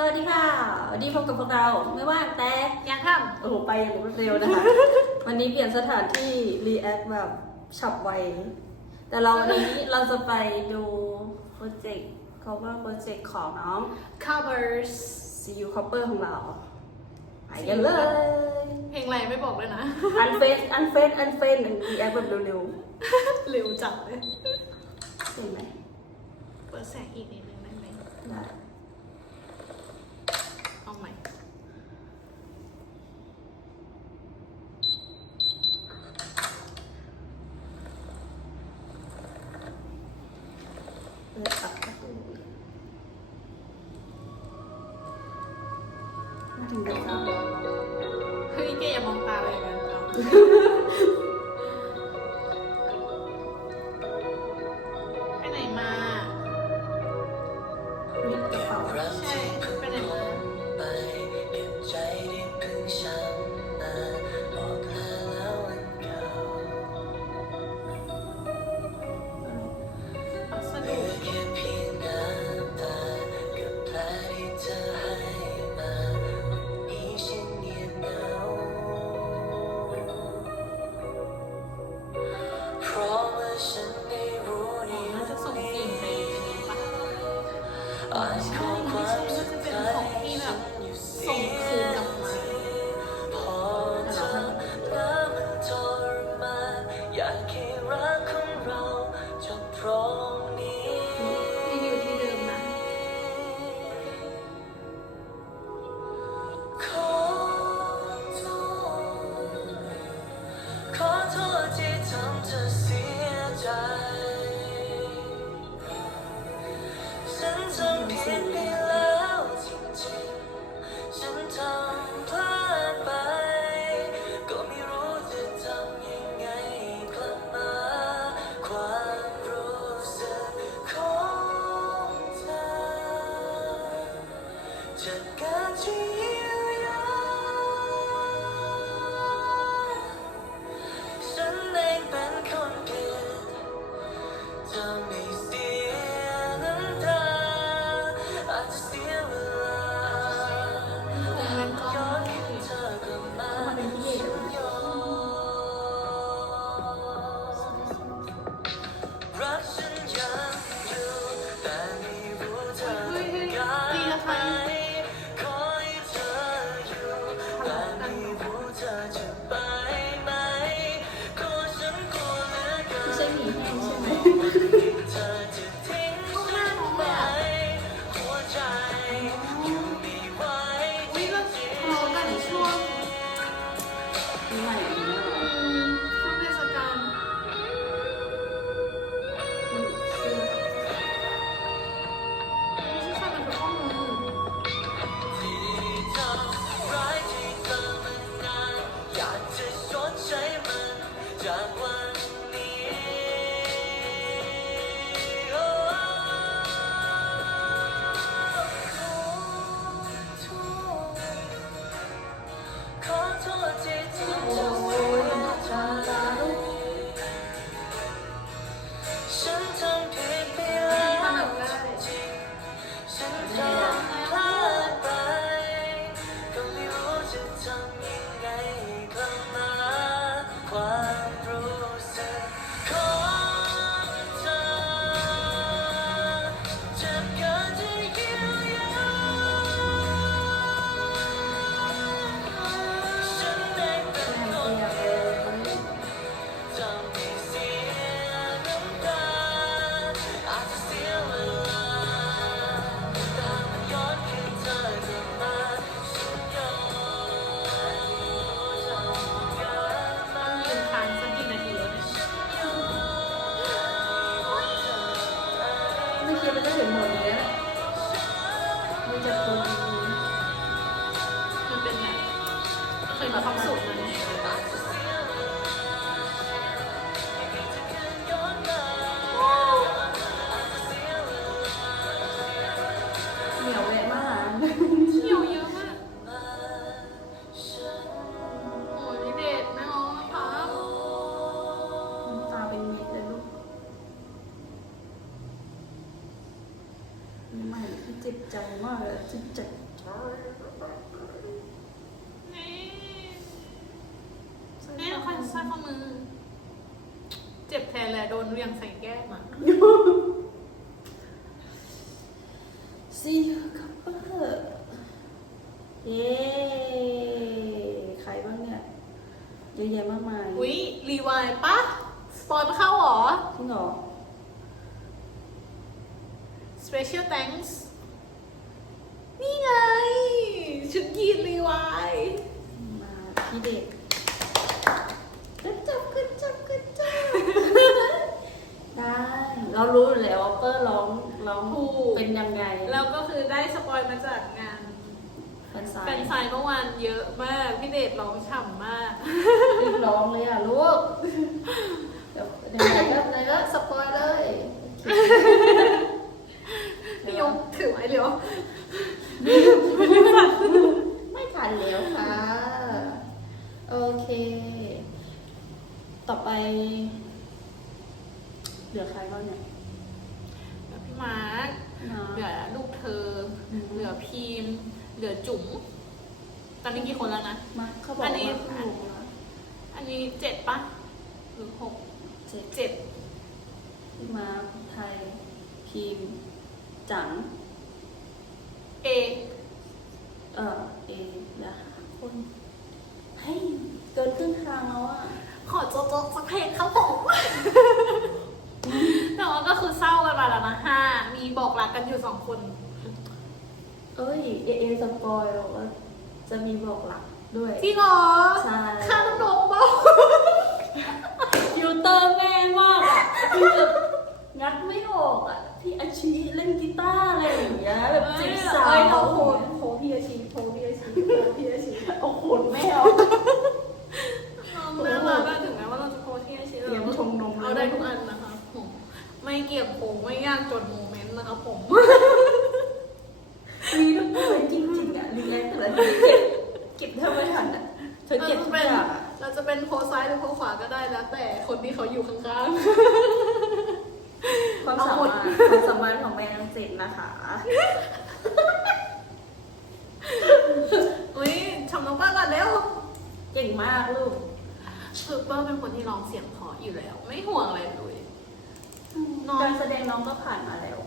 สวัสดีค่ะ วันนี้พบกับพวกเราไม่ว่างแต่ยังค่ำโอ้โหไปอย่างรวดเร็วนะคะ วันนี้เปลี่ยนสถานที่รีแอคแบบฉับไว แต่เราวันนี้เราจะไปดูโปรเจกต์ cover โปรเจกต์ของน้อง covers CU Copper ของเรา ไปกันเลย เพลงอะไรไม่บอกเลยนะ อันเฟนอันเฟนอันเฟนรีแอคแบบเร็วเร็วเร็วจัดเลยเห็นไหมเปิดแสงอีกนิดนึงได้ไหมได้ เลยตัดกระาเฮ้ยแกอย่ามองตาเลยนะ 关不关上？ เความสุขมัหนียวเละมากเที่ยวเยอะมากโอ้ยพี่ดชน้องครับน้ตาเป็นเม็ดเลยลูกไม่เจ็บใจมากเลยเจ็บใจ เรียงใส่แก้มอะซีคัพเปอร์เย้ใครบ้างเนี่ยเยอะแยะมากมายอุ๊ย รีวายปะสปอนเข้าเหรอ จริงเหรอ Special thanks นี่ไง ชุดยีนรีวายมาพี่เด็กกึดจับกึดจับกึดจับ ได้ เรารู้อยู่แล้วว่าเปอร์ร้องร้องถูก เป็นยังไงแล้วก็คือได้สปอยมาจากงานแฟนสายแฟนไซน์เมื่อวานเยอะมาก พี่เดชร้องฉ่ำมาก รีบร้องเลยอะลูกเดี๋ยวไหนๆก็ไหนๆก็สปอยเลย พี่ยงถือไว้เร็ว ไม่ทันแล้วค่ะ โอเค ต่อไป เหลือใครบ้างเนี่ย เหลือพี่มาร์ค เนาะ เหลือลูกเธอ อืม เหลือพี ม เหลือจุ๋ม ตอนนี้กี่คนแล้วนะ มาเขาบอกอันนี้ ว่าถูกแล้วอันนี้เจ็ดปะหรือหกเจ็ดเจ็ดพี่มาไทยพิมพ์จัง เอ เออเอนะคนให้ยเกินครึ่งทางแล้วอะขอโจ๊กๆสักเพลงครับผมแต่ว่าก็คือเศร้ากันมาแล้วนะห้ามีบอกรักกันอยู่สองคน เอ้ย เอเอสปอยบอกว่าจะมีบอกหลักด้วย จริงเหรอใช่ ค่าน้ำนมบ้าฟิลเตอร์แม่มากอะคือแบบงัดไม่ออกอะพี่อาชีเล่นกีตาร์อะไรอย่างเงี้ยแบบจีบสาวเอ้ยเราโพสโพสพี่อาชีโพสพี่อาชีโพสพี่อาชีเอาขนไม่เอา น่ารักอะถึงแม้ว่าเราจะโพสที่อาชีเตรียมชงนมเอาได้ทุกอันนะคะผมไม่เกี่ยงโผงไม่ยากจนโมเมนต์นะครับผมมีทุกคนจริงๆอะรีแอคแต่ละทีเก็บ เก็บเท่าไม่ทันอะเธอเก็บทุกอย่างอะเราจะเป็นโพสซ้ายหรือโพสขวาก็ได้แล้ว แต่คนที่เขาอยู่ข้างความเอาสาหมดมารถความสามารถของแม่น้องเจนนะคะๆอุ้ยชมน้องเปิ้ลก่อนเร็วเก่งมากลูกคือเปิ้ลเป็นคนที่ร้องเสียงเพราะอยู่แล้ว ไม่ห่วงอะไรเลยน้องการแสดงน้องก็ผ่านมาแล้ว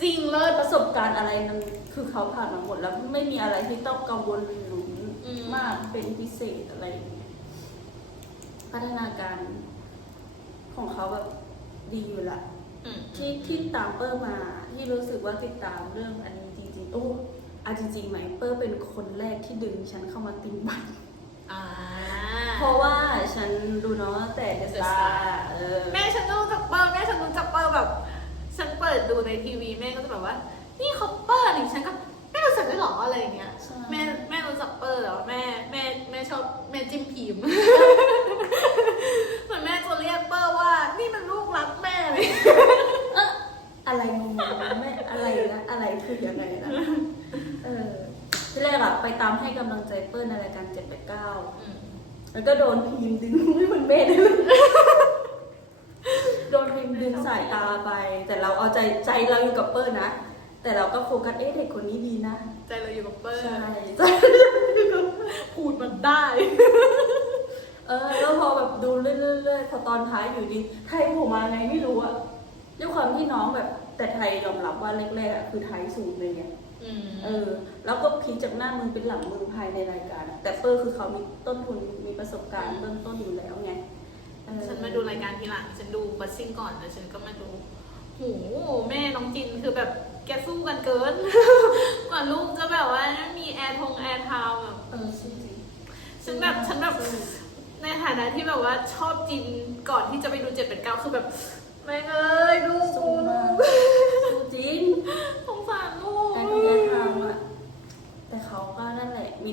จริงเลยประสบการณ์อะไรมันคือเขาผ่านมาหมดแล้วไม่มีอะไรที่ต้องกังวลหรือลุ้นอื มมากเป็นพิเศษอะไรอย่างเงี้ยพัฒนาการของเขาแบบดีอยู่ละอืมที่ที่ตามเปอร์มาที่รู้สึกว่าติดตามเรื่องอันนี้จริงๆโอ้เอาจริงๆไหมเปอร์เป็นคนแรกที่ดึงฉันเข้ามาติมบัตรอ่าเพราะว่าฉันดูเนาะแต่เดส The ตา Star เออแม่ฉันก็รู้จักเปิ้ลแม่ฉันรู้จักเปิ้ลแบบ ฉันเปิดดูในทีวีแม่ก็จะแบบว่า นี่เขาเปิ้ลนี่ฉันก็แม่รู้จักด้วยเหรออะไรอย่างเงี้ยใช่แม่ แม่รู้จักเปิ้ลแต่ว่าแม่แม่แม่ชอบแม่จิ้มพิมพ์เหมือนแม่จะเรียกเปิ้ลว่า นี่มันลูกรักแม่เลยอะไรงงๆแม่อะไรนะอะไรคือยังไงนะเออที่แรกอะไปตามให้กำลังใจเปิ้ลในรายการเจ็ดแปดเก้า แล้วก็โดนพิมพ์ดึง ไม่เหมือนเมธเลย โดนพิมพ์ดึงสายตาไป แต่เราเอาใจใจเราอยู่กับเปิ้ลนะ แต่เราก็โฟกัสเอ๊ะเด็กคนนี้ดีนะใจเราอยู่กับเปิ้ลใช่พูดมันได้ เออแล้วพอแบบดูเรื่อยๆพอตอนท้ายอยู่ดีไทยโผล่มาไงไม่รู้อะด้วยความที่น้องแบบ แต่ไทยยอมรับว่าแรกๆอะคือไทยสูงเลยไงอืมเออ แล้วก็พลิกจากหน้ามือเป็นหลังมือภายในรายการอะแต่เปิ้ลคือเขามีต้นทุนมีประสบการณ์เริ่มต้นอยู่แล้วไงเออฉันมาดูรายการทีหลัง ฉันดูบัสซิ่งก่อนแล้วฉันก็มาดูโหแม่น้องจินคือแบบ แกสู้กันเกิน กว่าลูกจะแบบว่ามีแอร์ทงแอร์ทาวแบบเออจริงฉันแบบฉันแบบในฐานะที่แบบว่าชอบจินก่อนที่จะไปดูเจ็ดเป็นเก้าคือแบบแม่งเอ้ยลูกสู้มากสู้จริงสงสารลูกแต่ก็แย่ทางอะแต่เขาก็นั่นแหละมี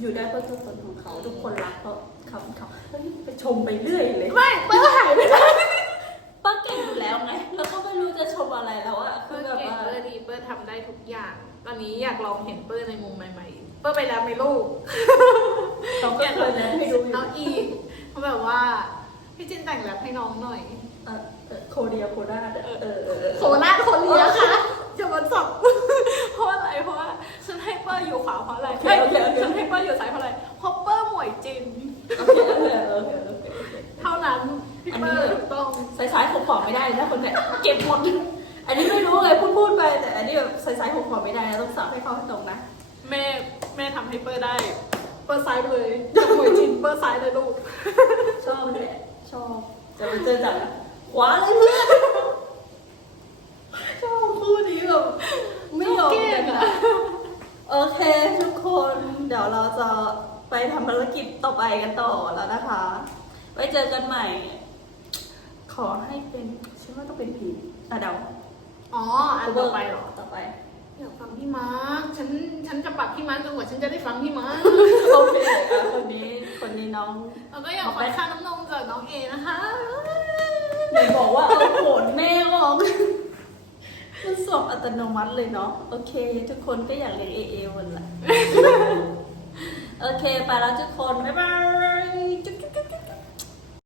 อยู่ได้เพราะตัวตนของเขาทุกคนรักเพราะเขาเขาเฮ้ยไปชมไปเรื่อยเลยไม่เปิ้ลหายไปเล ตอนนี้อยากลองเห็นเปิ้ลในมุมใหม่ๆ เปิ้ลไปแล้วไหมลูกเขาก็เคยแนะให้ดูอยู่เอาอีกเพราะแบบว่า พี่จินแต่งแรปให้น้องหน่อย เออเออโคเรียโคราชอะเออเออเออโคราชโคเรียค่ะจะมาสับ เพราะอะไรเพราะว่าฉันให้เปอร์อยู่ขวาเพราะอะไรโอเคเฮ้ยโอเคโอเคฉันให้เปอร์อยู่ซ้ายเพราะอะไรเพราะเปอร์หมวยจิน โอเคโอเคโอเคโอเค เท่านั้นพี่เปอร์ถูกต้องสายสายๆผมขอไม่ได้เลยนะคนเนี้ยเก็บหมด อันนี้ไม่รู้เลยพูดพูดไปแต่อันนี้แบบสายสายๆผมขอไม่ได้นะต้องสับให้เข้าให้ตรงนะแม่แม่ทำให้เปอร์ได้ เปอร์ซ้ายไปเลยจากหมวยจินเปอร์ซ้ายเลยลูก ชอบเลยชอบจะไปเจอจับขวาเลยเพื่อนชอบคู่นี้แบบไม่ยอมกันอะโอเคทุกคนเดี๋ยวเราจะไปทำภารกิจต่อไปกันต่อแล้วนะคะ ไว้เจอกันใหม่ ขอให้เป็นฉันว่าต้องเป็นผีอะเดา อ๋อ อันต่อไปเหรอ ต่อไป อยากฟังพี่มาร์คฉัน ฉันจะปักพี่มาร์คจนกว่าฉันจะได้ฟังพี่มาร์คโอเคอะคนนี้ คนนี้น้องแล้วก็อยากขอค่าน้ำนมจากน้องเอนะคะไหนบอกว่าเอาโขนแม่ออก มันสอบอัตโนมัติเลยเนาะ โอเค ทุกคนก็อยากเรียนเอเอวันละ โอเค ไปแล้วทุกคน บ๊ายบาย